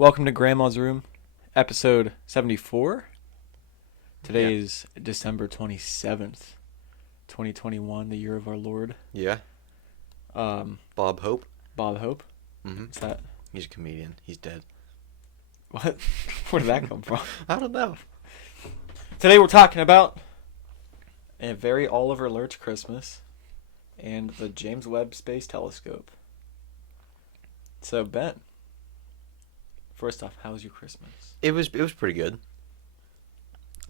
Welcome to Grandma's Room, episode 74. Today Yeah. is December 27th, 2021, the year of our Lord. Yeah. Bob Hope. Bob Hope. Mm-hmm. What's that? He's a comedian. He's dead. What? Where did that come from? I don't know. Today we're talking about a very Oliver Lerch Christmas and the James Webb Space Telescope. So, Ben, first off, how was your Christmas? It was pretty good.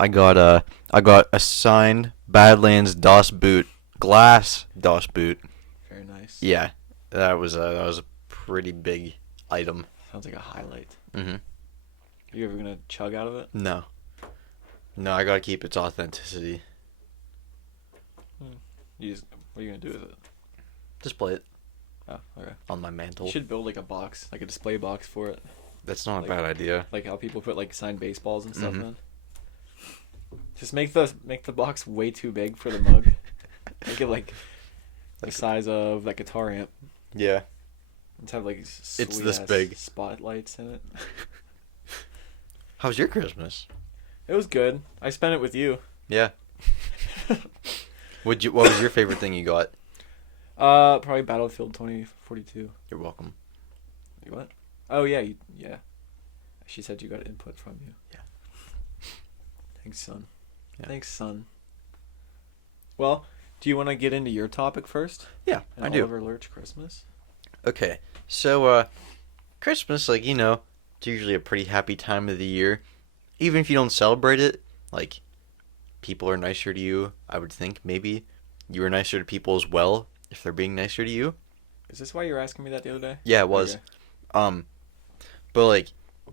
I got a signed Badlands DOS boot, glass DOS boot. Very nice. Yeah, that was a pretty big item. Sounds like a highlight. Mm-hmm. Are you ever gonna chug out of it? No, I gotta keep its authenticity. What are you gonna do with it? Display it Oh, okay. on my mantle. You should build like a box, like a display box for it. That's not like- a bad idea. Like how people put like signed baseballs and stuff Mhm. in. Just make the box way too big for the mug. Make it like the size of that guitar amp. Yeah. Let's have like It's this sweet-ass big. spotlights in it. How's your Christmas? It was good. I spent it with you. Yeah. What was your favorite thing you got? Probably Battlefield 2042. You're welcome. You what? Oh yeah, yeah. She said you got input from you. Yeah. Thanks, son. Yeah. Thanks, son. Well, do you want to get into your topic first? Yeah, An I do. Oliver Lerch Christmas. Okay, so Christmas, like, it's usually a pretty happy time of the year. Even if you don't celebrate it, like, people are nicer to you, I would think. Maybe you were nicer to people as well, if they're being nicer to you. Is this why you were asking me that the other day? Yeah, it was. Okay. But, like,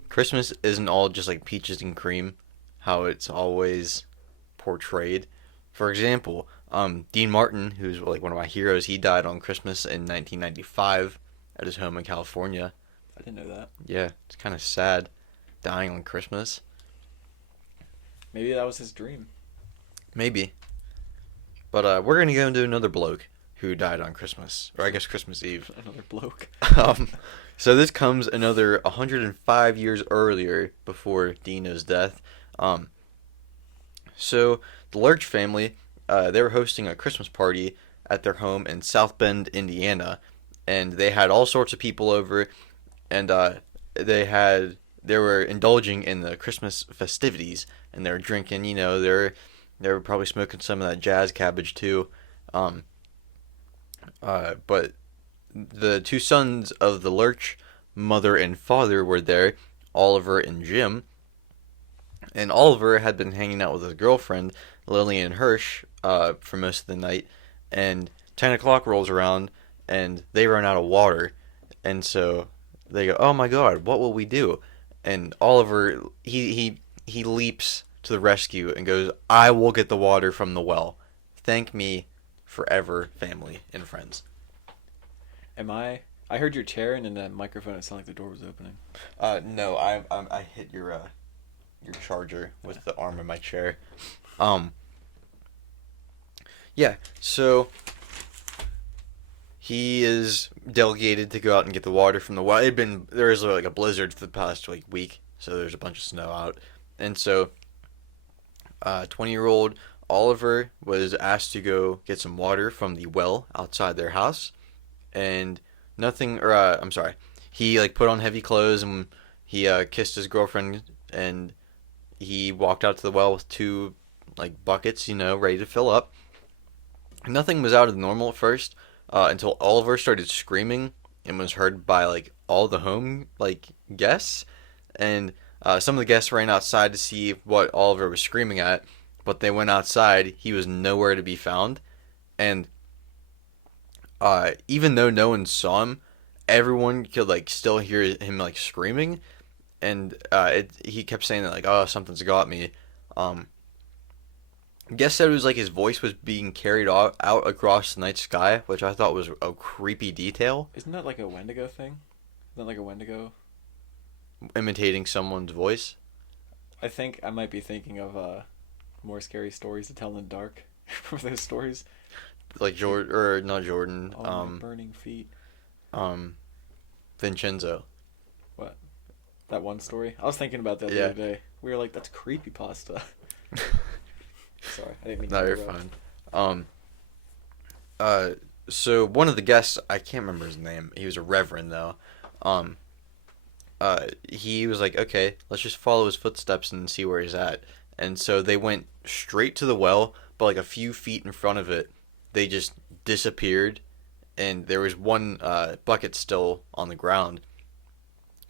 Christmas isn't all just, like, peaches and cream, how it's always portrayed. For example, Dean Martin, who's, like, one of my heroes, he died on Christmas in 1995 at his home in California. I didn't know that. Yeah, it's kind of sad, dying on Christmas. Maybe that was his dream. Maybe. But we're going to go into another bloke who died on Christmas, or I guess Christmas Eve. Another bloke. So this comes another 105 years earlier before Dino's death. So the Lerch family, they were hosting a Christmas party at their home in South Bend, Indiana, and they had all sorts of people over, and they were indulging in the Christmas festivities, and they were drinking. They were probably smoking some of that jazz cabbage too. But the two sons of the Lerch, mother and father, were there, Oliver and Jim. And Oliver had been hanging out with his girlfriend, Lillian Hirsch, for most of the night. And 10 o'clock rolls around, and they run out of water. And so they go, "Oh my God, what will we do?" And Oliver, he leaps to the rescue and goes, "I will get the water from the well. Thank me forever, family and friends." I heard your chair, and in that microphone it sounded like the door was opening. No, I hit your charger with the arm of my chair. Yeah, so he is delegated to go out and get the water from the well. There was like a blizzard for the past week, so there's a bunch of snow out, and so 20-year-old Oliver was asked to go get some water from the well outside their house, and he put on heavy clothes and he kissed his girlfriend, and he walked out to the well with two buckets, ready to fill up. Nothing was out of the normal at first, until Oliver started screaming and was heard by all the home guests, and some of the guests ran outside to see what Oliver was screaming at, but they went outside. He was nowhere to be found, and even though no one saw him, everyone could still hear him screaming, and he kept saying that "Oh, something's got me." Guest said it was his voice was being carried out across the night sky, which I thought was a creepy detail. Isn't that like a Wendigo thing? Isn't that like a Wendigo? Imitating someone's voice. I think I might be thinking of more scary stories to tell in the dark. Remember those stories? Like Jordan, or not Jordan. My burning feet. Vincenzo. What? That one story. I was thinking about that the Yeah. other day. We were like, that's creepypasta. Sorry, I didn't mean to No, you're interrupt. fine. So one of the guests, I can't remember his name. He was a reverend though. Um, he was like, okay, let's just follow his footsteps and see where he's at. And so they went straight to the well, but like a few feet in front of it, they just disappeared, and there was one bucket still on the ground.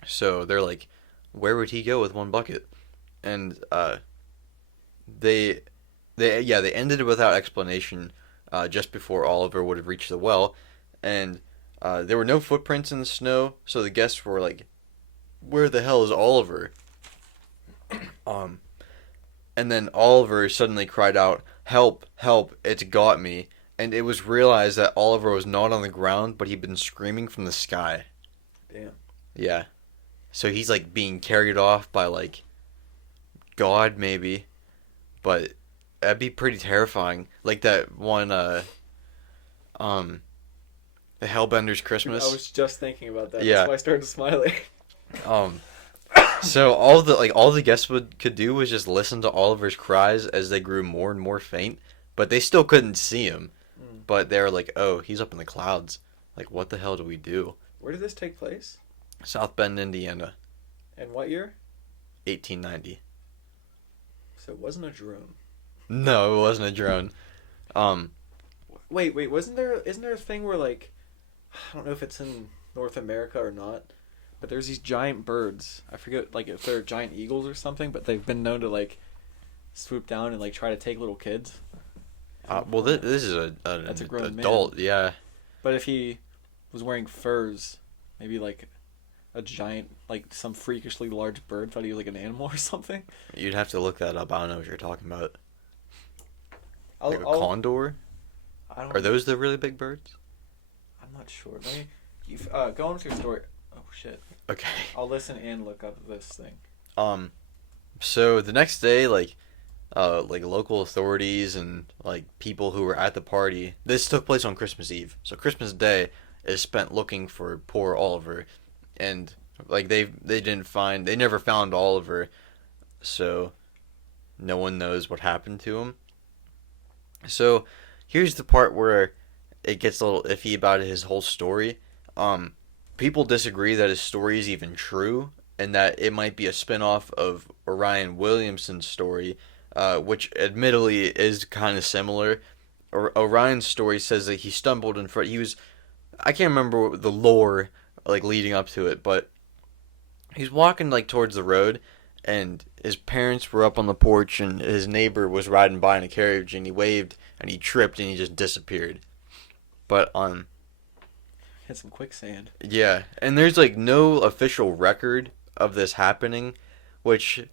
So they're like, where would he go with one bucket? And they they ended it without explanation just before Oliver would have reached the well, and there were no footprints in the snow, so the guests were like, where the hell is Oliver? Um, and then Oliver suddenly cried out, help, help, it's got me. And it was realized that Oliver was not on the ground, but he'd been screaming from the sky. Damn. Yeah. So he's like being carried off by like God maybe, but that'd be pretty terrifying. Like that one the Hellbender's I Christmas. was just thinking about that. Yeah. That's why I started smiling. Um so all the guests could do was just listen to Oliver's cries as they grew more and more faint, but they still couldn't see him. Mm. But they were like, "Oh, he's up in the clouds. Like what the hell do we do?" Where did this take place? South Bend, Indiana, And what year? 1890. So it wasn't a drone. No, it wasn't a drone. Wait, isn't there a thing where like, I don't know if it's in North America or not, but there's these giant birds. I forget like if they're giant eagles or something, but they've been known to like swoop down and like try to take little kids. Well, this is That's a an grown man. adult, yeah. But if he was wearing furs, maybe like a giant, like some freakishly large bird thought he was like an animal or something. You'd have to look that up. I don't know what you're talking about. I'll, Like a I'll, condor? I don't. Are those the really big birds? I'm not sure. Let me. You go on with your story. Oh shit. Okay. I'll listen and look up this thing. So the next day, like local authorities and like people who were at the party. This took place on Christmas Eve. So Christmas Day is spent looking for poor Oliver, and like they never found Oliver, so no one knows what happened to him. So here's the part where it gets a little iffy about his whole story. People disagree that his story is even true, and that it might be a spin-off of Orion Williamson's story, which admittedly is kind of similar. Orion's story says that he stumbled in front. I can't remember the lore like leading up to it, but he's walking like towards the road, and his parents were up on the porch, and his neighbor was riding by in a carriage, and he waved, and he tripped, and he just disappeared. But Hit some quicksand. yeah, and there's like no official record of this happening, which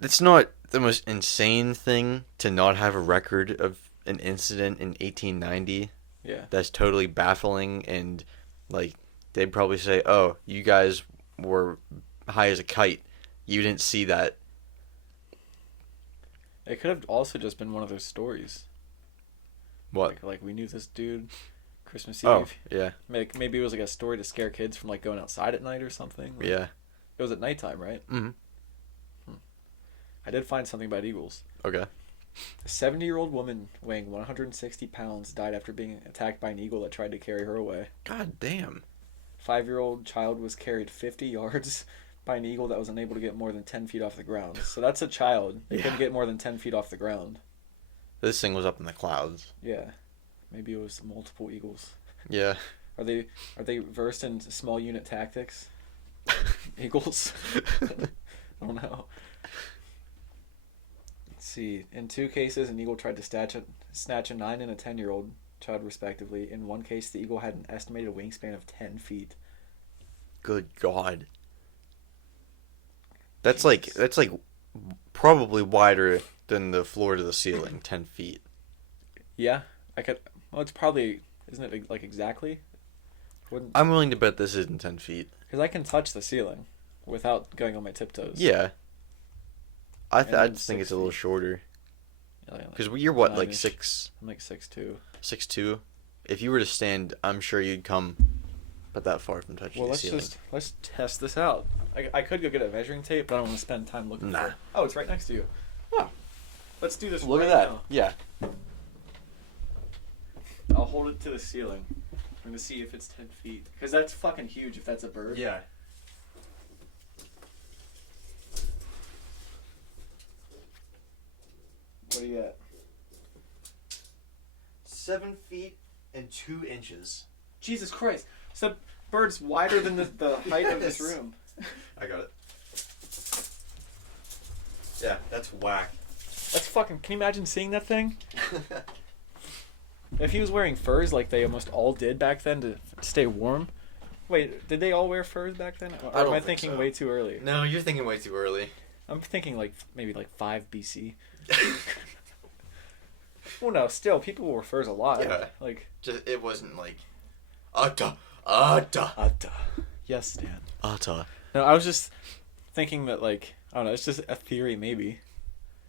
it's not the most insane thing to not have a record of an incident in 1890. Yeah. That's totally baffling, and like they'd probably say, "Oh, you guys were high as a kite. You didn't see that." It could have also just been one of those stories. What? Like we knew this dude, Christmas Oh, Eve. yeah, Maybe it was like a story to scare kids from like going outside at night or something. Like, yeah. It was at nighttime, right? Mm-hmm. I did find something about eagles. Okay. A 70-year-old woman weighing 160 pounds died after being attacked by an eagle that tried to carry her away. God damn. 5-year-old child was carried 50 yards by an eagle that was unable to get more than 10 feet off the ground. So that's a child. They couldn't get more than 10 feet off the ground. This thing was up in the clouds. Yeah. Maybe it was multiple eagles. Yeah. Are they versed in small unit tactics? Eagles? I don't know. Let's see. In 2 cases, an eagle tried to snatch a 9 and a 10-year-old child, respectively. In 1 case, the eagle had an estimated wingspan of 10 feet. Good God. That's like probably wider than the floor to the ceiling, 10 feet. Yeah, I could. Well, it's probably, isn't it like exactly? Wouldn't, I'm willing to bet this isn't 10 feet. because I can touch the ceiling without going on my tiptoes. Yeah. I then just think 6 it's a little feet. shorter. Yeah, like Because you're what, like 9-ish. 6'2"? I'm like 6'2". 6'2"? If you were to stand, I'm sure you'd come but that far from touching Well, the ceiling. let's test this out. I could go get a measuring tape, but I don't want to spend time looking Nah. for it. Oh, it's right next to you. Oh. Let's do this Look right at that. now. Yeah. I'll hold it to the ceiling. I'm going to see if it's 10 feet. Because that's fucking huge if that's a bird. Yeah. What do you got? 7 feet and 2 inches. Jesus Christ. So the bird's wider than the height of this Yes. room. I got it. Yeah, that's whack. That's fucking... Can you imagine seeing that thing? If he was wearing furs like they almost all did back then to stay warm. Wait, did they all wear furs back then? Or I don't am I think thinking so. way too early? No, you're thinking way too early. I'm thinking like maybe like 5 BC. Well, no, still people wore furs a lot. Yeah. Like Just it wasn't like Atta. yes, Stan. Atta. No, I was just thinking that like I don't know. It's just a theory, maybe.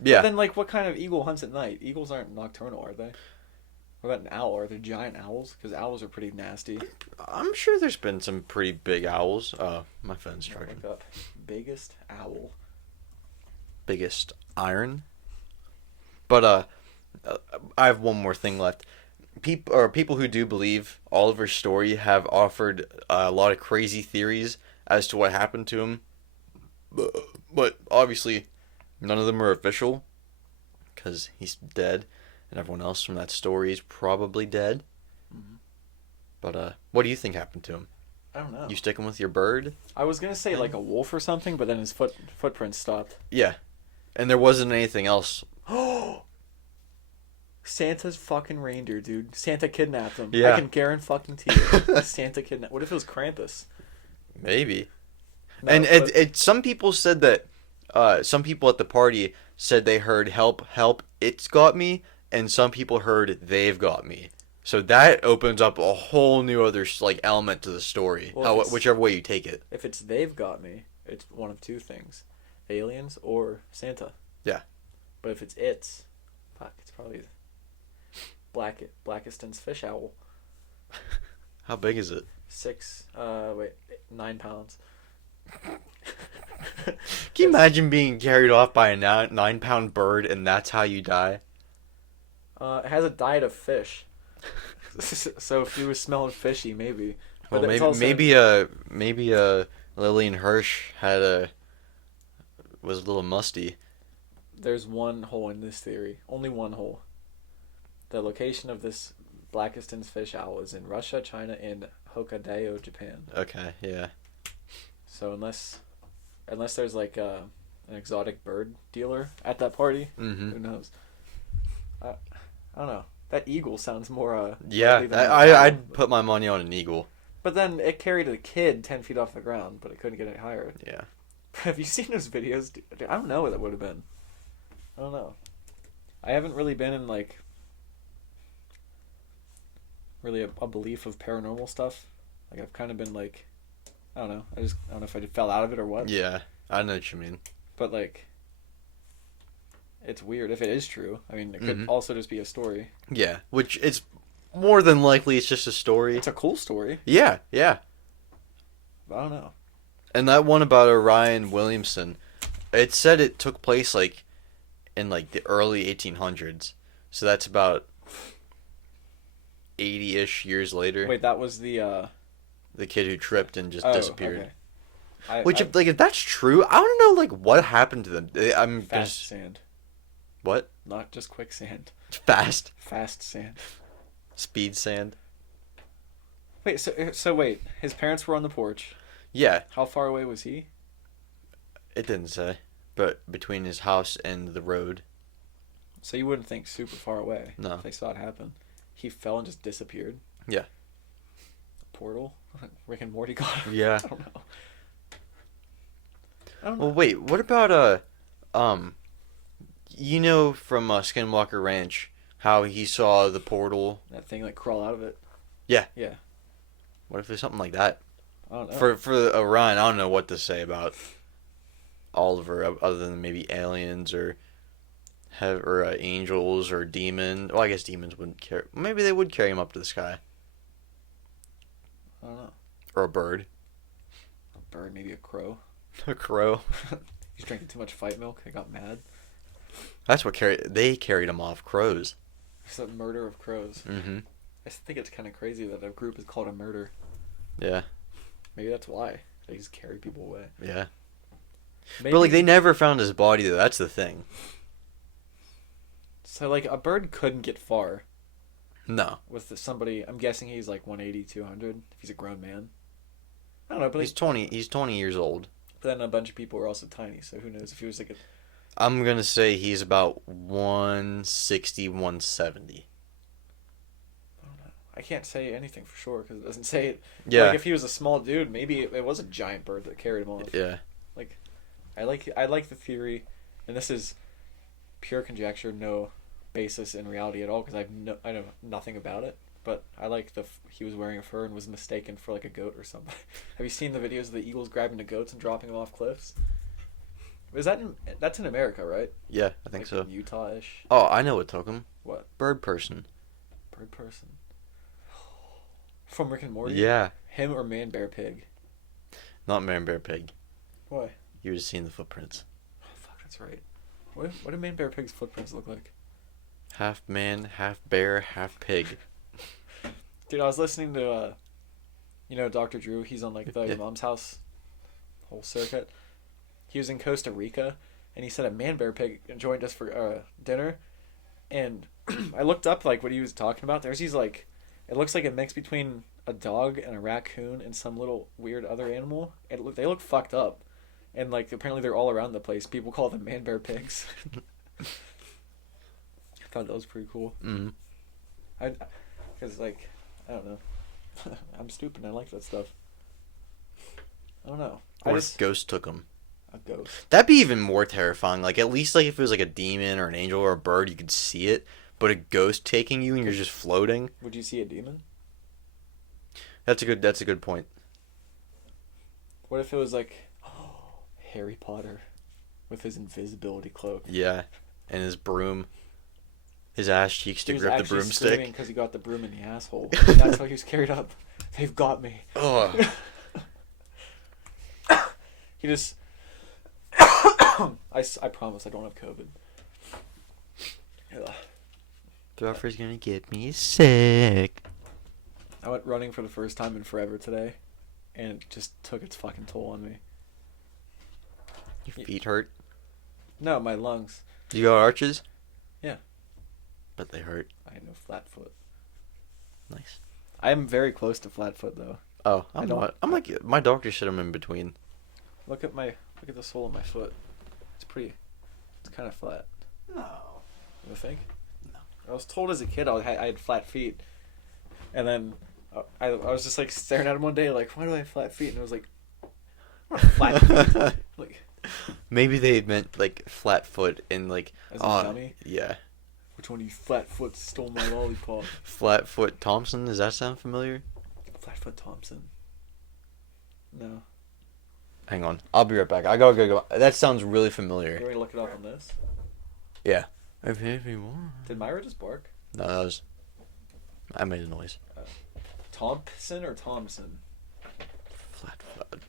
Yeah. But then like, what kind of eagle hunts at night? Eagles aren't nocturnal, are they? What about an owl? Are there giant owls? Because owls are pretty nasty. I'm sure there's been some pretty big owls. My phone's I'll charging. look up biggest owl. Biggest iron. But I have one more thing left. People who do believe Oliver's story have offered a lot of crazy theories as to what happened to him. But obviously, none of them are official, because he's dead, and everyone else from that story is probably dead. Mm-hmm. But what do you think happened to him? I don't know. You sticking with your bird? I was gonna say like a wolf or something, but then his footprints stopped. Yeah, and there wasn't anything else. Santa's fucking reindeer, dude. Santa kidnapped him. Yeah. I can guarantee you. Santa kidnapped. What if it was Krampus? Maybe. No, And but- some people said that. Some people at the party said they heard "help, help, it's got me," and some people heard "they've got me." So that opens up a whole new other like element to the story. Well, if it's- Whichever way you take it. if it's they've got me, it's one of two things: aliens or Santa. Yeah. But if it's fuck, it's probably Blackiston's fish owl. How big is it? 9 pounds. Can you imagine being carried off by a 9-pound bird and that's how you die? It has a diet of fish. So if he was smelling fishy, maybe. But Well, it's maybe also- maybe Lillian Hirsch was a little musty. There's one hole in this theory. Only one hole. The location of this Blackiston's fish owl is in Russia, China, and Hokkaido, Japan. Okay, yeah. So unless there's like an exotic bird dealer at that party, Mm-hmm. who knows? I don't know. That eagle sounds more Yeah, likely than an owl, I'd but- put my money on an eagle. But then it carried a kid 10 feet off the ground, but it couldn't get any higher. Yeah. Have you seen those videos? Dude, I don't know what that would have been. I don't know. I haven't really been in like really a belief of paranormal stuff. Like I've kind of been like, I don't know. I don't know if I just fell out of it or what. Yeah, I know what you mean. But like, it's weird if it is true. I mean, it could Mhm. also just be a story. Yeah, which it's more than likely it's just a story. It's a cool story. Yeah, yeah. But I don't know. And that one about Orion Williamson, it said it took place like in like the early 1800s. So that's about 80-ish years later. Wait, that was the The kid who tripped and just oh, disappeared. okay. Which, if that's true, I want to know like what happened to them. I'm fast just sand, what not just quicksand. fast Fast sand. speed sand. Wait, so wait, his parents were on the porch. Yeah, How far away was he? it didn't say, but between his house and the road. So you wouldn't think super far away. No. If they saw it happen. He fell and just disappeared. Yeah. Portal? Rick and Morty got him? Yeah. I don't know. I don't know. Well, wait. What about you know from Skinwalker Ranch how he saw the portal? That thing like crawl out of it. Yeah. Yeah. What if there's something like that? I don't know. For Orion, I don't know what to say about Oliver other than maybe aliens or angels or demon. Well, I guess demons wouldn't carry. Maybe they would carry him up to the sky. I don't know. Or a bird. A bird, maybe a crow. A crow. He's drinking too much fight milk. They got mad. That's what they carried him off. Crows. It's a murder of crows. Mm-hmm. I think it's kind of crazy that a group is called a murder. Yeah. Maybe that's why they just carry people away. Yeah. Maybe, but like they never found his body though. That's the thing. So like a bird couldn't get far. No. With somebody, I'm guessing he's like 180, 200 if he's a grown man. I don't know, but He's 20. He's 20 years old. But then a bunch of people were also tiny, so who knows if he was like a... I'm gonna say he's about 160, 170. I don't know. I can't say anything for sure because it doesn't say it. Yeah. Like if he was a small dude, maybe it was a giant bird that carried him off. Yeah. Like, I like the theory, and this is pure conjecture, no basis in reality at all because I know nothing about it. But I like he was wearing a fur and was mistaken for like a goat or something. Have you seen the videos of the eagles grabbing the goats and dropping them off cliffs? That's in America, right? Yeah, I think like so. Utah-ish. Oh, I know what took him. What? Bird person. Bird person. From Rick and Morty? Yeah. Him or Man Bear Pig? Not man, bear, pig. Why? You were just seeing the footprints. Oh, fuck, that's right. What do Man Bear Pig's footprints look like? Half man, half bear, half pig. Dude, I was listening to, Dr. Drew. He's on, like, the Your Mom's House whole circuit. He was in Costa Rica, and he said a man bear pig joined us for dinner. And I looked up, like, what he was talking about. There's these, like, it looks like a mix between a dog and a raccoon and some little weird other animal. They look fucked up. And, like, apparently they're all around the place. People call them man bear pigs. I thought that was pretty cool. Mm-hmm. Because, like, I don't know. I'm stupid. I like that stuff. I don't know. Or if ghost took him. A ghost. That'd be even more terrifying. Like, at least, like, if it was, like, a demon or an angel or a bird, you could see it. But a ghost taking you and you're just floating. Would you see a demon? That's a good point. What if it was, like, Harry Potter with his invisibility cloak? Yeah. And his broom. His ass cheeks to grip the broomstick. Because he got the broom in the asshole. That's how he was carried up. They've got me. Oh. He just... I promise I don't have COVID. Ugh. Duffer's gonna get me sick. I went running for the first time in forever today, and it just took its fucking toll on me. Your feet hurt? No, my lungs. You got arches? Yeah. But they hurt. I have no flat foot. Nice. I'm very close to flat foot though. Oh, I'm not. I'm like, my doctor said I'm in between. Look at the sole of my foot. It's kind of flat. No. You think? No. I was told as a kid I had flat feet, and then I was just like staring at him one day like, why do I have flat feet? And I was like, what are flat feet? Like, maybe they meant like flat foot and like as a dummy. Yeah. Which one of you flat-foot stole my lollipop? Flatfoot Thompson, does that sound familiar? Flatfoot Thompson. No. Hang on, I'll be right back. I gotta go. That sounds really familiar. You want me to look it up on this? Yeah. If you want. Did Myra just bark? No, I made a noise. Thompson or Thompson? Flatfoot.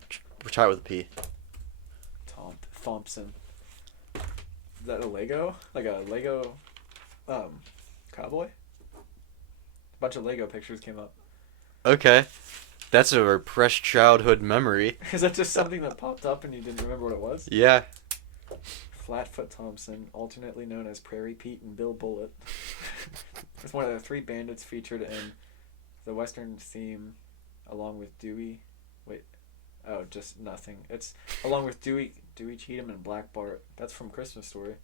We'll try it with a P. Thompson. Is that a Lego? Like a Lego cowboy? A bunch of Lego pictures came up. Okay. That's a repressed childhood memory. Is that just something that popped up and you didn't remember what it was? Yeah. Flatfoot Thompson, alternately known as Prairie Pete and Bill Bullet, is one of the three bandits featured in the Western theme, along with Dewey. Just nothing. It's along with Dewey Cheatham and Black Bart. That's from Christmas Story.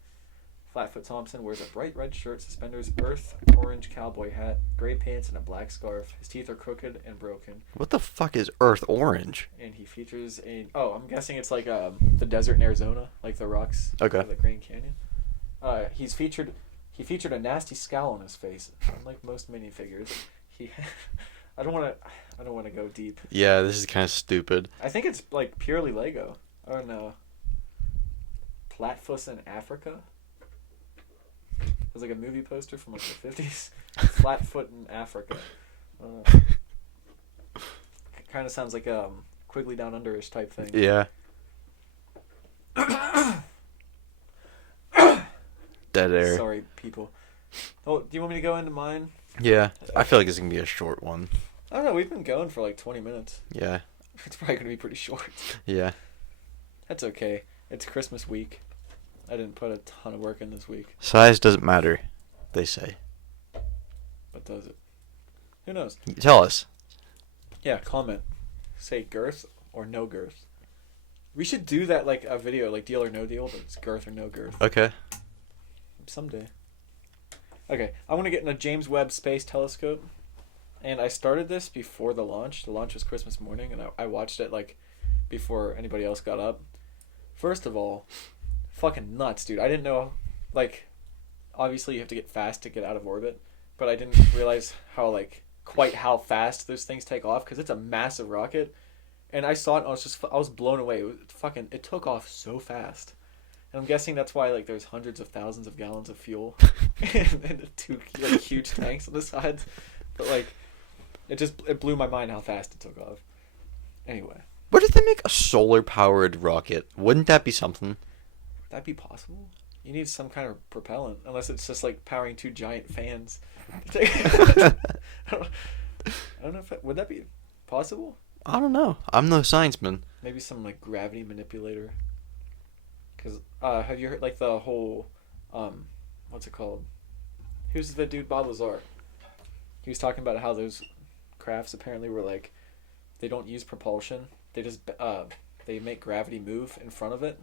Flatfoot Thompson wears a bright red shirt, suspenders, earth orange cowboy hat, gray pants, and a black scarf. His teeth are crooked and broken. What the fuck is Earth Orange? And he features I'm guessing it's like the desert in Arizona, like the rocks. Okay. Of the Grand Canyon. He featured a nasty scowl on his face, unlike most minifigures. I don't want to go deep. Yeah, this is kind of stupid. I think it's like purely Lego. Oh no. Flatfoot in Africa. It was like a movie poster from like the 50s. Flatfoot in Africa. Kind of sounds like Quigley Down Under-ish type thing. Yeah. dead air. Sorry, people. Oh, do you want me to go into mine? Yeah, I feel like it's gonna be a short one. I don't know. We've been going for like 20 minutes. Yeah. It's probably gonna be pretty short. Yeah. That's okay. It's Christmas week. I didn't put a ton of work in this week. Size doesn't matter, they say. But does it? Who knows? Tell us. Yeah, comment. Say girth or no girth. We should do that like a video, like deal or no deal, but it's girth or no girth. Okay. Someday. Okay, I want to get in a James Webb Space Telescope. And I started this before the launch. The launch was Christmas morning, and I watched it like before anybody else got up. First of all, fucking nuts, dude. I didn't know, like, obviously you have to get fast to get out of orbit, but I didn't realize quite how fast those things take off, because it's a massive rocket. And I saw it, and I was blown away. It took off so fast. And I'm guessing that's why, like, there's hundreds of thousands of gallons of fuel and two like huge tanks on the sides. But like, it blew my mind how fast it took off. Anyway, What if they make a solar-powered rocket? Wouldn't that be something? would that be possible? You need some kind of propellant, unless it's just like powering two giant fans. I don't know if would that be possible? I don't know. I'm no scienceman. Maybe some like gravity manipulator. Cause have you heard like the whole what's it called? Who's the dude? Bob Lazar. He was talking about how those crafts apparently were like, they don't use propulsion. They just they make gravity move in front of it,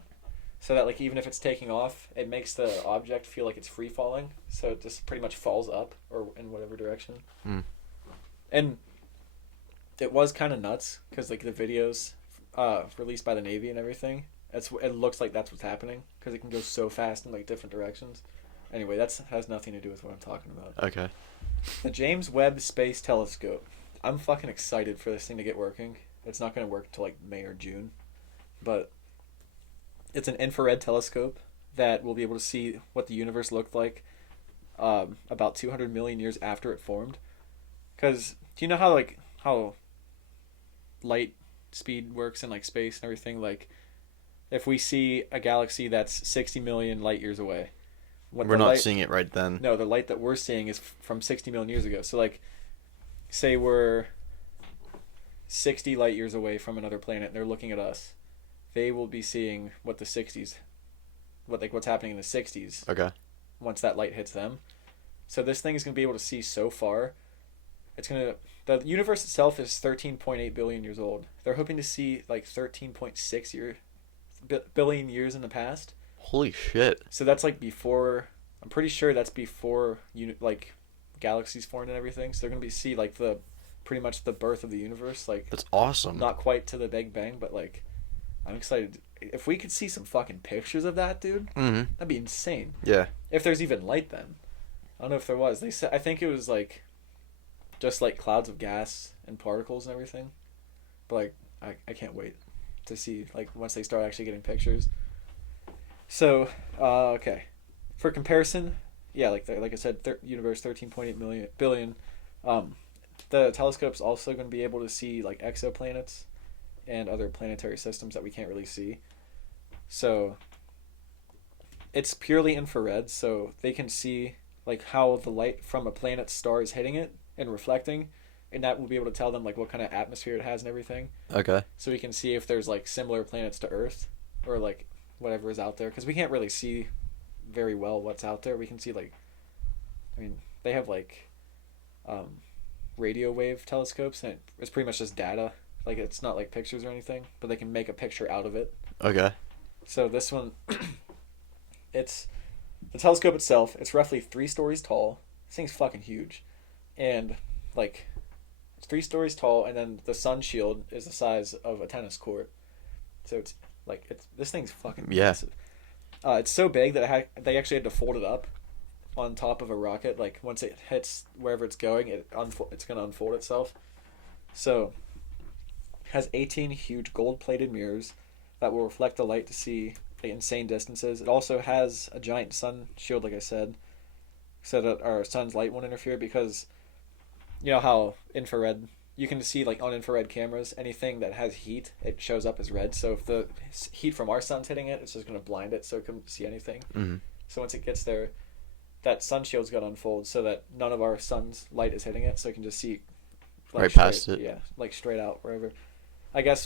so that like even if it's taking off, it makes the object feel like it's free falling. So it just pretty much falls up or in whatever direction. Mm. And it was kind of nuts because like the videos released by the Navy and everything, it looks like that's what's happening because it can go so fast in like different directions. Anyway, that has nothing to do with what I'm talking about. Okay. The James Webb Space Telescope. I'm fucking excited for this thing to get working. It's not going to work until like May or June, but it's an infrared telescope that will be able to see what the universe looked like about 200 million years after it formed. Because do you know how light speed works in like space and everything? Like, if we see a galaxy that's 60 million light years away, We're not seeing it right then. No, the light that we're seeing is from 60 million years ago. So like, say we're 60 light years away from another planet and they're looking at us, they will be seeing what the 60s, what's happening in the 60s. Okay. Once that light hits them. So this thing is going to be able to see so far. The universe itself is 13.8 billion years old. They're hoping to see like 13.6 billion years in the past. Holy shit. So that's like before, I'm pretty sure that's before like galaxies formed and everything. So they're going to see like pretty much the birth of the universe. Like, that's awesome. Not quite to the Big Bang, but like, I'm excited. If we could see some fucking pictures of that, dude, that'd be insane. Yeah. If there's even light then. I don't know if there was. They said, I think it was like just like clouds of gas and particles and everything. But like, I can't wait to see like once they start actually getting pictures. So, okay. For comparison, yeah, like I said, universe 13.8 billion. The telescope's also going to be able to see like exoplanets and other planetary systems that we can't really see. So, it's purely infrared, so they can see like how the light from a planet's star is hitting it and reflecting, and that will be able to tell them like what kind of atmosphere it has and everything. Okay. So we can see if there's like similar planets to Earth or like whatever is out there, because we can't really see very well what's out there. We can see like, I mean, they have like radio wave telescopes, and it's pretty much just data. Like, it's not like pictures or anything, but they can make a picture out of it. Okay. So this one, it's the telescope itself. It's roughly 3 stories tall. This thing's fucking huge, and like, it's 3 stories tall, and then the sun shield is the size of a tennis court. So it's like, this thing's fucking massive. It's so big that they actually had to fold it up on top of a rocket. Like, once it hits wherever it's going, it's gonna unfold itself. So it has 18 huge gold-plated mirrors that will reflect the light to see the insane distances. It also has a giant sun shield, like I said, so that our sun's light won't interfere, because you know how infrared, you can see like on infrared cameras, anything that has heat, it shows up as red. So if the heat from our sun's hitting it, it's just going to blind it, so it couldn't see anything. Mm-hmm. So once it gets there, that sun shield's got to unfold so that none of our sun's light is hitting it, so it can just see like Right straight, past it. Yeah, like straight out wherever. I guess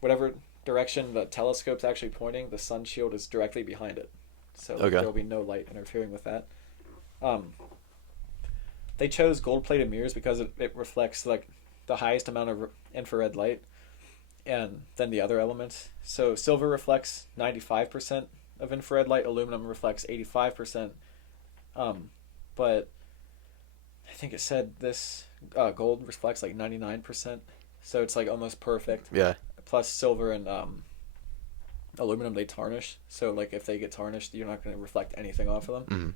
whatever direction the telescope's actually pointing, the sun shield is directly behind it, so Okay. there will be no light interfering with that. They chose gold-plated mirrors because it reflects like the highest amount of infrared light, and then the other elements. So silver reflects 95% of infrared light. Aluminum reflects 85%. But I think it said this gold reflects like 99%. So it's like almost perfect. Yeah. Plus silver and aluminum, they tarnish. So like if they get tarnished, you're not going to reflect anything off of them. Mm-hmm.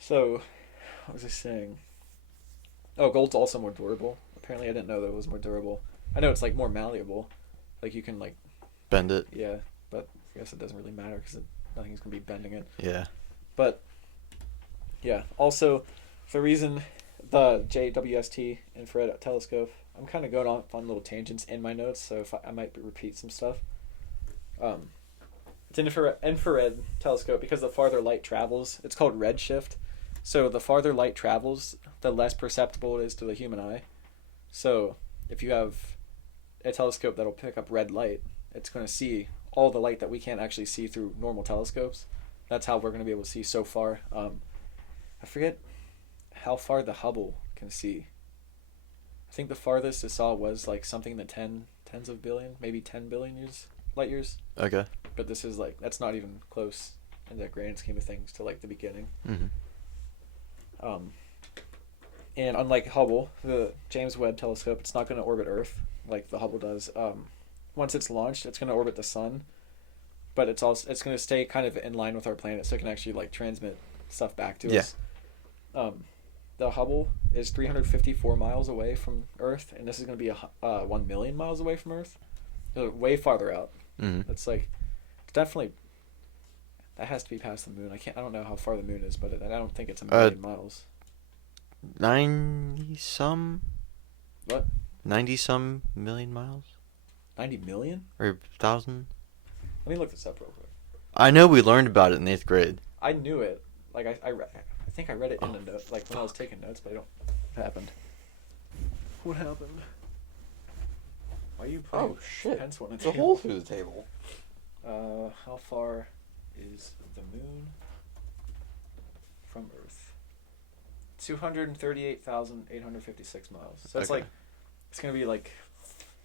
So what was I saying? Oh, gold's also more durable. Apparently, I didn't know that it was more durable. I know it's like more malleable. Like you can like Bend it. yeah, but I guess it doesn't really matter because nothing's gonna be bending it. Yeah. But yeah, also the reason the JWST infrared telescope, I'm kind of going off on little tangents in my notes, so if I might repeat some stuff. It's an infrared telescope because the farther light travels, it's called redshift. So the farther light travels, the less perceptible it is to the human eye. So if you have a telescope that'll pick up red light, it's going to see all the light that we can't actually see through normal telescopes. That's how we're going to be able to see so far. I forget how far the Hubble can see. I think the farthest it saw was like something in the tens of billion, maybe 10 billion light years. Okay. But this is like, that's not even close in the grand scheme of things to like the beginning. Mm-hmm. And unlike Hubble, the James Webb Telescope, it's not going to orbit Earth like the Hubble does. Once it's launched, it's going to orbit the sun, but it's going to stay kind of in line with our planet, so it can actually like transmit stuff back to us. The Hubble is 354 miles away from Earth, and this is going to be 1 million miles away from Earth. So way farther out. Mm-hmm. It's like it's definitely that has to be past the moon. I don't know how far the moon is, but I don't think it's a million miles. 90 some? What? 90 some million miles? 90 million? Or 1,000? Let me look this up real quick. I know we learned about it in 8th grade. I knew it. Like I think I read it in a note, like when I was taking notes, but I don't. What happened? What happened? Why are you putting pencil on a table? through the table. How far is the moon from Earth? 238,856 miles. So it's Okay. like it's gonna be like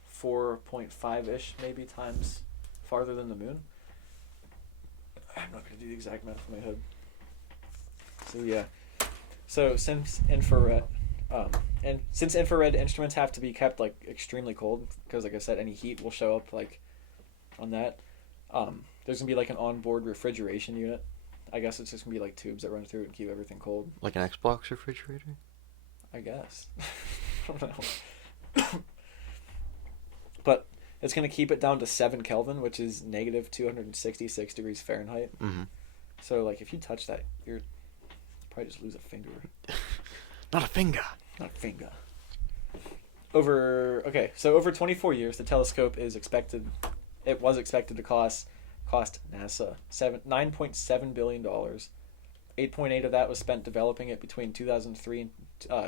4.5-ish maybe times farther than the moon. I'm not gonna do the exact math in my head. So yeah. So since infrared instruments have to be kept like extremely cold, because like I said, any heat will show up like on that. There's gonna be like an onboard refrigeration unit. I guess it's just gonna be like tubes that run through it and keep everything cold. Like an Xbox refrigerator? I guess. I don't know. But it's gonna keep it down to 7 Kelvin, which is negative 266 degrees Fahrenheit. Mm-hmm. So like if you touch that, you'll probably just lose a finger. Not a finger. Not a finger. Over 24 years, the telescope was expected to cost NASA $9.7 billion. 8.8 of that was spent developing it between 2003 and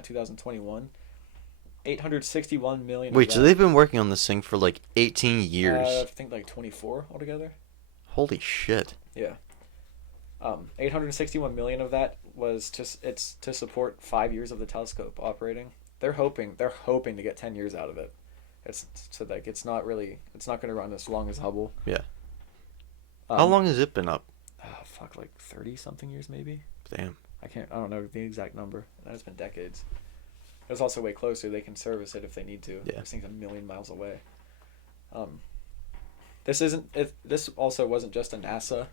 2021. 861 million. Wait, so they've been working on this thing for like 18 years. I think like 24 altogether. Holy shit. Yeah. 861 million of that was to support 5 years of the telescope operating. They're hoping to get 10 years out of it. It's not going to run as long as Hubble. Yeah. How long has it been up? Like 30 something years maybe. Damn. I don't know the exact number. It's been decades. It was also way closer. They can service it if they need to. Yeah. This thing's a million miles away. This also wasn't just a NASA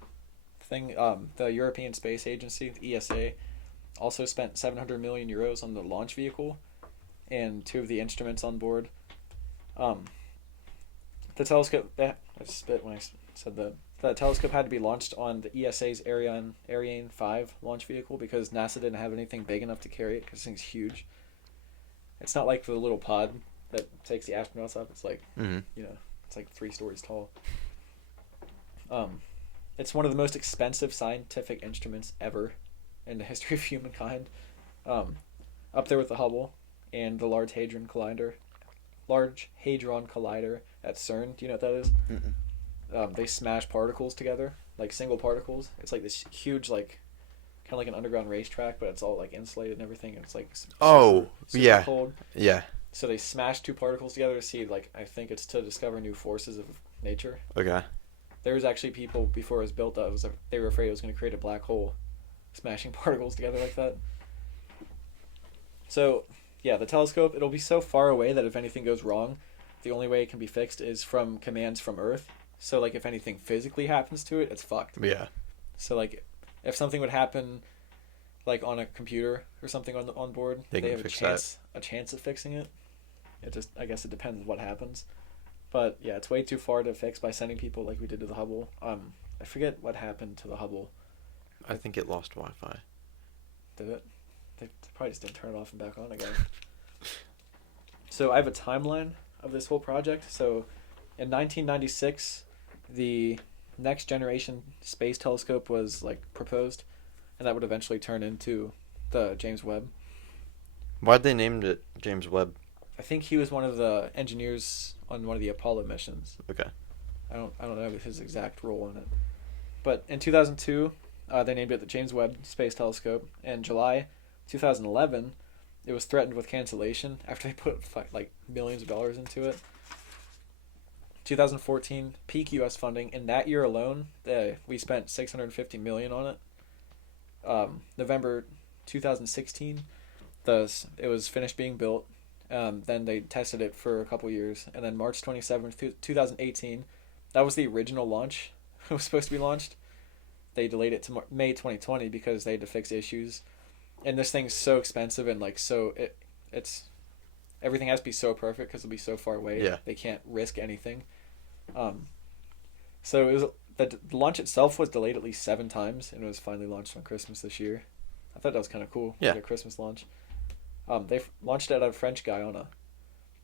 thing. The European Space Agency, the ESA, also spent 700 million euros on the launch vehicle and 2 of the instruments on board. The telescope, I spit when I said that. The telescope had to be launched on the ESA's Ariane 5 launch vehicle because NASA didn't have anything big enough to carry it because this thing's huge. It's not like the little pod that takes the astronauts up. It's like, it's like 3 stories tall. It's one of the most expensive scientific instruments ever. in the history of humankind. Um, Up there with the Hubble and the Large Hadron Collider at CERN. Do you know what that is? Mm-mm. They smash particles together, like single particles. It's like this huge, like, kind of like an underground racetrack, but it's all like insulated and everything. And it's like Oh, super yeah. cold. Yeah. So they smash two particles together to see, like, I think it's to discover new forces of nature. Okay. There was actually people before it was built that they were afraid it was going to create a black hole, smashing particles together like that. So, yeah, the telescope, it'll be so far away that if anything goes wrong, the only way it can be fixed is from commands from Earth. So, like, if anything physically happens to it, it's fucked. Yeah. So, like, if something would happen, like, on a computer or something on board, They can have fix a chance of fixing it. I guess it depends what happens. But, yeah, it's way too far to fix by sending people like we did to the Hubble. I forget what happened to the Hubble. I think it lost Wi-Fi. Did it? They probably just didn't turn it off and back on again. So I have a timeline of this whole project. So in 1996, the next generation space telescope was like proposed, and that would eventually turn into the James Webb. Why'd they named it James Webb? I think he was one of the engineers on one of the Apollo missions. Okay. I don't know his exact role in it. But in 2002, they named it the James Webb Space Telescope. In July 2011, it was threatened with cancellation after they put like millions of dollars into it. 2014, peak U.S. funding. In that year alone, we spent $650 million on it. November 2016, it was finished being built. Then they tested it for a couple years, and then March 27th, 2018, that was the original launch. It was supposed to be launched. They delayed it to May 2020 because they had to fix issues. And this thing's so expensive and like it's everything has to be so perfect because it'll be so far away. Yeah. They can't risk anything. So it was the launch itself was delayed at least 7 times, and it was finally launched on Christmas this year. I thought that was kind of cool. Yeah. Like a Christmas launch. They launched it out of French Guiana,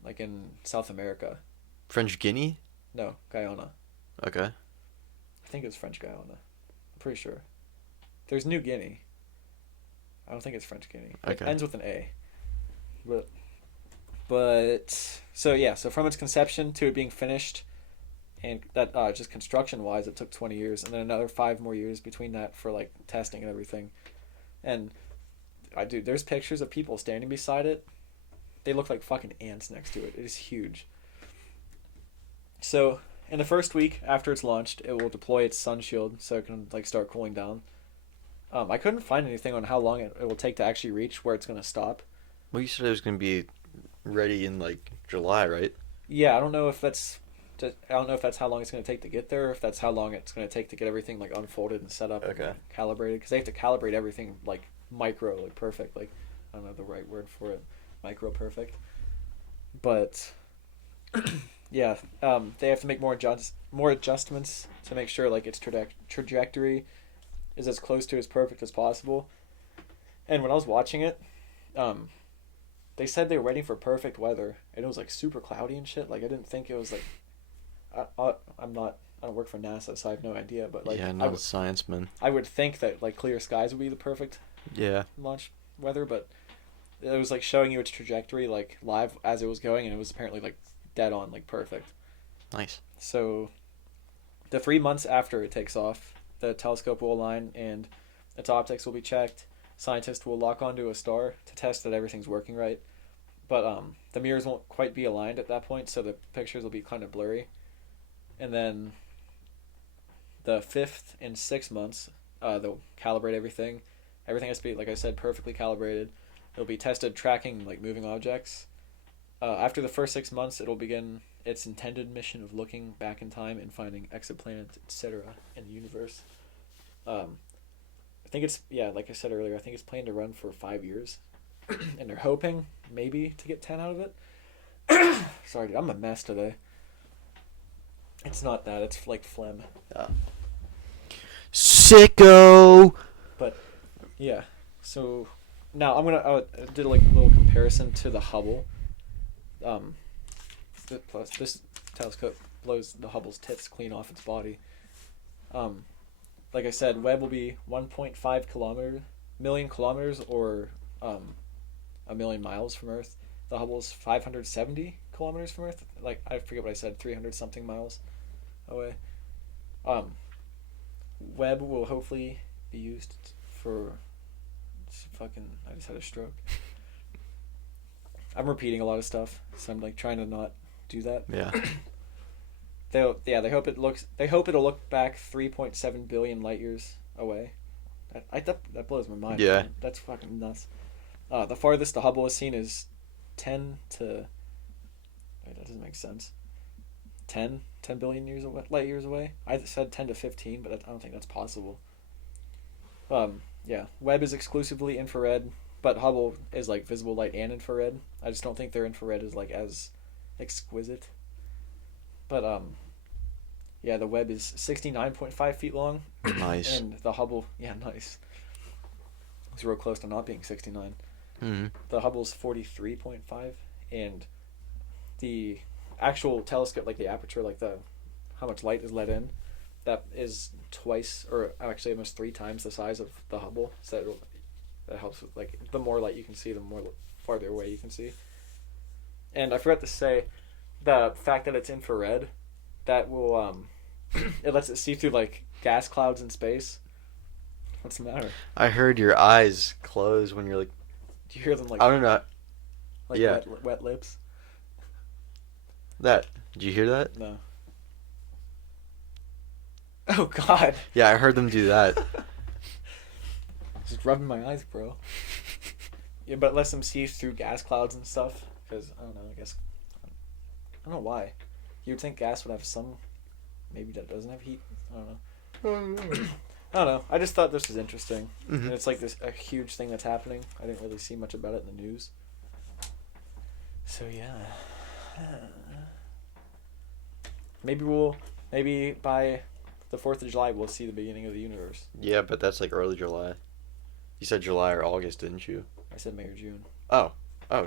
like in South America. French Guinea? No, Guyana. Okay. I think it was French Guiana. I'm pretty sure. There's New Guinea. I don't think it's French Guinea. It Okay. ends with an A. But so yeah, so from its conception to it being finished, and that just construction wise, it took 20 years, and then another 5 more years between that for like testing and everything. And there's pictures of people standing beside it. They look like fucking ants next to it. It is huge. So in the first week after it's launched, it will deploy its sun shield so it can like start cooling down. I couldn't find anything on how long it will take to actually reach where it's going to stop. Well, you said it was going to be ready in like July, right? Yeah, I don't know if that's how long it's going to take to get there, or if that's how long it's going to take to get everything like unfolded and set up Okay. and calibrated. Because they have to calibrate everything like micro, like perfect. Like I don't know the right word for it, micro perfect. But yeah, they have to make more adjustments to make sure like its trajectory is as close to as perfect as possible. And when I was watching it, they said they were waiting for perfect weather, and it was like super cloudy and shit. Like I didn't think it was like. I don't work for NASA, so I have no idea. But like, Yeah, not a science man. I would think that like clear skies would be the perfect Yeah. launch weather, but it was like showing you its trajectory like live as it was going, and it was apparently like dead on, like perfect. Nice. So the 3 months after it takes off, the telescope will align and its optics will be checked. Scientists will lock onto a star to test that everything's working right. But the mirrors won't quite be aligned at that point, so the pictures will be kind of blurry. And then the 5th and 6th months, they'll calibrate everything. Everything has to be, like I said, perfectly calibrated. It'll be tested tracking like moving objects. After the first 6 months, it'll begin its intended mission of looking back in time and finding exoplanets, etc. in the universe. I think it's, like I said earlier, I think it's planned to run for 5 years. And they're hoping, maybe, to get 10 out of it. Sorry, dude, I'm a mess today. It's not that, it's like phlegm. Sicko! But, yeah. So, now I did like a little comparison to the Hubble. Plus, this telescope blows the Hubble's tits clean off its body. Like I said, Webb will be 1.5 million kilometers or a million miles from Earth. The Hubble's 570 kilometers from Earth. Like, I forget what I said, 300 something miles away. Webb will hopefully be used for I just had a stroke. I'm repeating a lot of stuff, so I'm like trying to not do that. Yeah. They hope it'll look back 3.7 billion light years away. That blows my mind. Yeah. That's fucking nuts. The farthest the Hubble has seen is 10 to... Wait, that doesn't make sense. 10 billion light years away? I said 10 to 15, but I don't think that's possible. Yeah, Webb is exclusively infrared, but Hubble is like visible light and infrared. I just don't think their infrared is like as exquisite. But yeah, the Webb is 69.5 feet long. Nice. And the Hubble, yeah, nice. It's real close to not being 69. Mm-hmm. The Hubble's 43.5, and the actual telescope, like the aperture, like how much light is let in, that is twice, or actually almost 3 times the size of the Hubble. So that helps with, like, the more light you can see, the more farther away you can see. And I forgot to say, the fact that it's infrared, that will it lets it see through like gas clouds in space. What's the matter? I heard your eyes close when you're like. Do you hear them like? I don't know. Like Yeah. wet lips. Did you hear that? No. Oh God. Yeah, I heard them do that. Just rubbing my eyes, bro. Yeah, but it lets them see through gas clouds and stuff. Because I don't know. I guess I don't know why. You would think gas would have some. Maybe that doesn't have heat. I don't know. I don't know. I just thought this was interesting. Mm-hmm. And it's like a huge thing that's happening. I didn't really see much about it in the news. So yeah. Maybe by the 4th of July we'll see the beginning of the universe. Yeah, but that's like early July. You said July or August, didn't you? I said May or June. Oh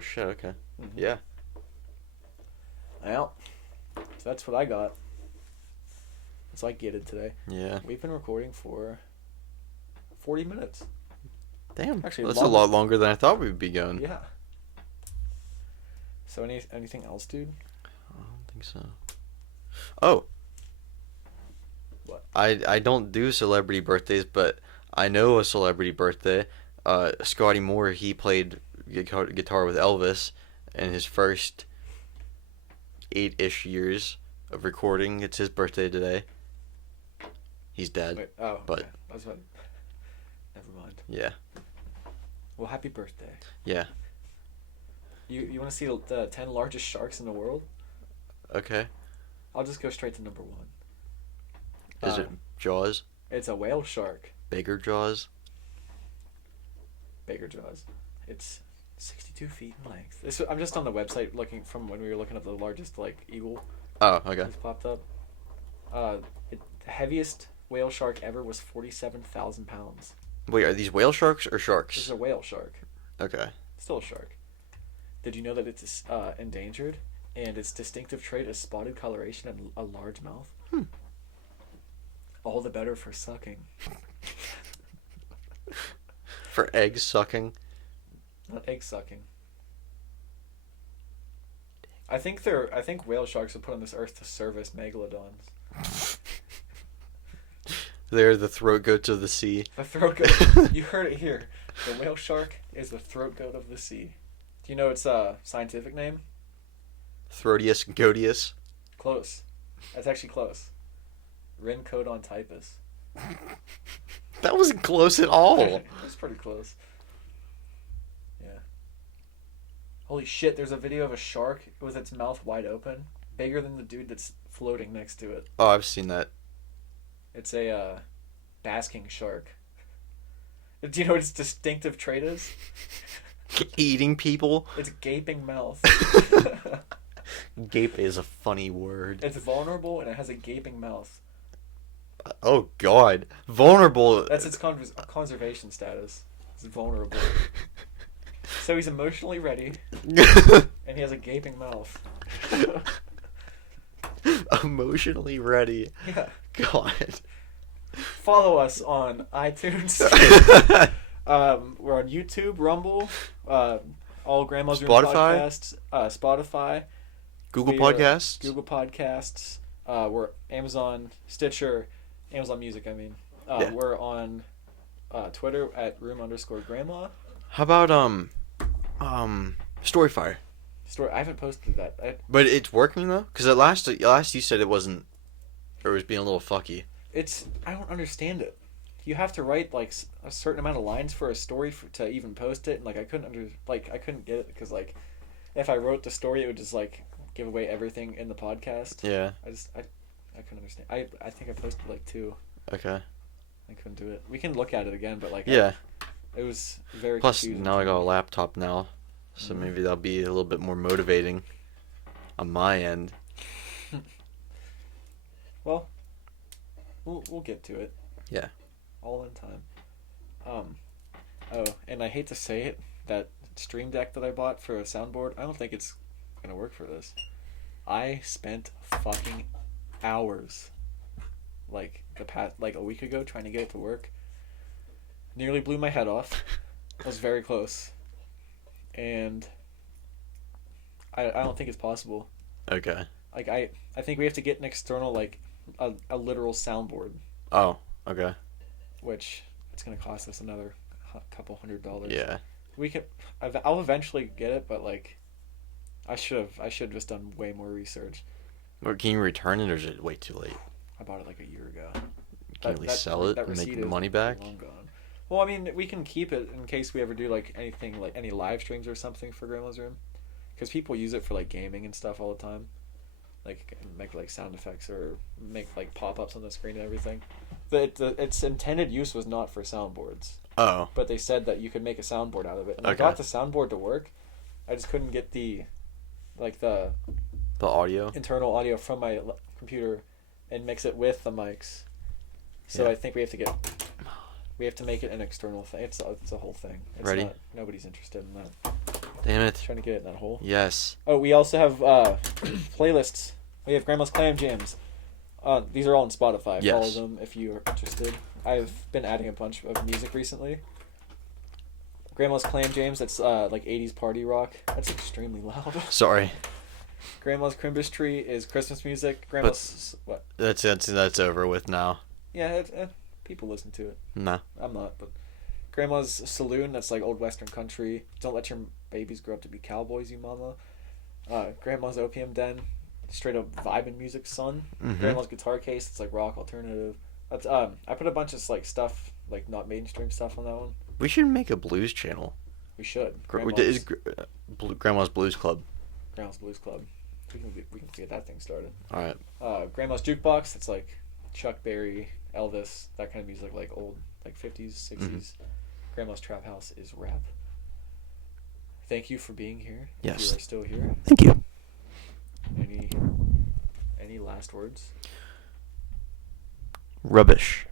shit. Okay. Mm-hmm. Yeah. Well, so that's what I got. That's what I getted today. Yeah. We've been recording for 40 minutes. Damn. Actually, That's a lot longer than I thought we'd be going. Yeah. So anything else, dude? I don't think so. Oh. What? I don't do celebrity birthdays, but I know a celebrity birthday. Scotty Moore, he played guitar with Elvis in his first 8-ish years of recording. It's his birthday today. He's dead. Wait, oh, but okay. I was about... Never mind. Yeah. Well, happy birthday. Yeah. You want to see the 10 largest sharks in the world? Okay. I'll just go straight to number 1. Is it Jaws? It's a whale shark. Bigger Jaws? Bigger Jaws. It's 62 feet in length. I'm just on the website looking from when we were looking at the largest eagle. Oh, okay. It's popped up. The heaviest whale shark ever was 47,000 pounds. Wait, are these whale sharks or This sharks? is a whale shark. Okay. Still a shark. Did you know that it's endangered? And its distinctive trait is spotted coloration and a large mouth. All the better for sucking. For egg sucking? Not egg sucking. I think whale sharks were put on this earth to service megalodons. They're the throat goats of the sea. The throat goat. You heard it here. The whale shark is the throat goat of the sea. Do you know its scientific name? Throatius goatius. Close. That's actually close. Rhincodon typus. That wasn't close at all. It was pretty close. Yeah. Holy shit, there's a video of a shark with its mouth wide open. Bigger than the dude that's floating next to it. Oh, I've seen that. It's a basking shark. Do you know what its distinctive trait is? Eating people? Its gaping mouth. Gape is a funny word. It's vulnerable and it has a gaping mouth. Oh, God. Vulnerable. That's its conservation status. It's vulnerable. So he's emotionally ready, and he has a gaping mouth. Emotionally ready. Yeah. God. Follow us on iTunes. We're on YouTube, Rumble, all Grandma's Room Spotify? podcasts, Spotify, Google we are- Podcasts. Google Podcasts. We're Amazon, Stitcher, Amazon Music. I mean, Yeah. we're on Twitter at room_grandma. How about Storyfire? Story. I haven't posted that. But it's working though, because at last you said it wasn't, or it was being a little fucky. I don't understand it. You have to write like a certain amount of lines for a story to even post it, and like I couldn't get it because like if I wrote the story, it would just like give away everything in the podcast. Yeah. I couldn't understand. I think I posted like 2. Okay. I couldn't do it. We can look at it again, but like Yeah. it was very Plus, confusing now to I got a me. laptop now, so Mhm. maybe that'll be a little bit more motivating on my end. Well, we'll get to it. Yeah. All in time. Oh, and I hate to say it, that Stream Deck that I bought for a soundboard, I don't think it's gonna work for this. I spent fucking hours, like a week ago, trying to get it to work. Nearly blew my head off. I was very close, and I don't think it's possible. Okay. Like I think we have to get an external like a literal soundboard, Oh. Okay. which it's gonna cost us another couple $100. Yeah. We can. I'll eventually get it, but like, I should have just done way more research. Or can you return it, or is it way too late? I bought it like a year ago. Can you at least sell it that and make receipt the is money back? long gone. Well, I mean, we can keep it in case we ever do like anything, like any live streams or something for Grandma's Room, because people use it for like gaming and stuff all the time, like make like sound effects or make like pop-ups on the screen and everything. Its intended use was not for soundboards, Oh. but they said that you could make a soundboard out of it. And I Okay. got the soundboard to work. I just couldn't get the The audio. internal audio from my computer and mix it with the mics. So Yeah. I think we have to make it an external thing. It's a whole thing. It's Ready? Nobody's interested in that. Damn it. Trying to get it in that hole. Yes. Oh, we also have playlists. We have Grandma's Clam Jams. These are all on Spotify. Yes. Follow them if you're interested. I've been adding a bunch of music recently. Grandma's Clam Jams, that's like 80s party rock. That's extremely loud. Sorry. Grandma's Crimbus Tree is Christmas music. Grandma's what? That's over with now. Yeah, people listen to it. Nah. I'm not, but Grandma's Saloon, that's like old Western country. Don't let your babies grow up to be cowboys, you mama. Grandma's Opium Den, straight up vibing music, son. Mhm. Grandma's Guitar Case, it's like rock alternative. That's I put a bunch of like stuff, like not mainstream stuff on that one. We should make a blues channel. We should. Grandma's Blues Club. Grandma's Blues Club. We can get that thing started. All right. Grandma's Jukebox, it's like Chuck Berry, Elvis, that kind of music, like old, like 50s, 60s. Mm-hmm. Grandma's Trap House is rap. Thank you for being here. Yes. If you are still here. Thank you. Any last words? Rubbish.